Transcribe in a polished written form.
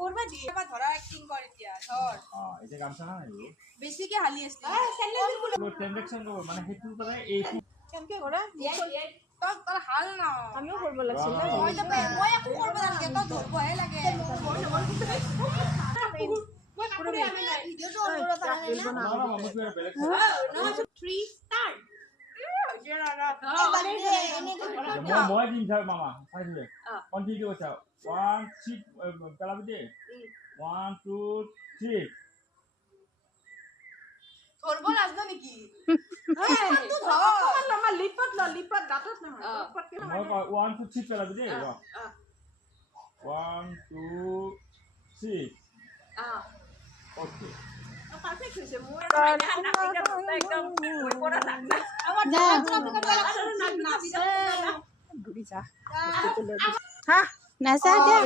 করবা দি এবা ধরা অ্যাক্টিং করে দিয়া ধর এই যে গামছা না এই বেশি কে হালি আসলি পুরো ট্রানজাকশন করব মানে হেতু করে এই কেমকে করে তোর তোর হাল না আমিও করব লাগছিল না ওই তো মই একো করব না লাগে তো ধরব হে লাগে পুরো আমি না ভিডিও তো অনরা তারা না না না আমি পুরো বেলেগ 3 স্টার্ট মই দিন থাক মামা চাই দিলে কন্টিনিউ করছা 1 6 পেলাবি দে 1 2 3 ধরব লাগবে নাকি আমার লিপত দাঁতত নহয় মই 1 2 3 পেলাবি দে 1 2 3 ওকে পারফেক্ট হইছে মোর একদম ওই পড়া থাকছে আমার না হ্যাঁ নাসা দে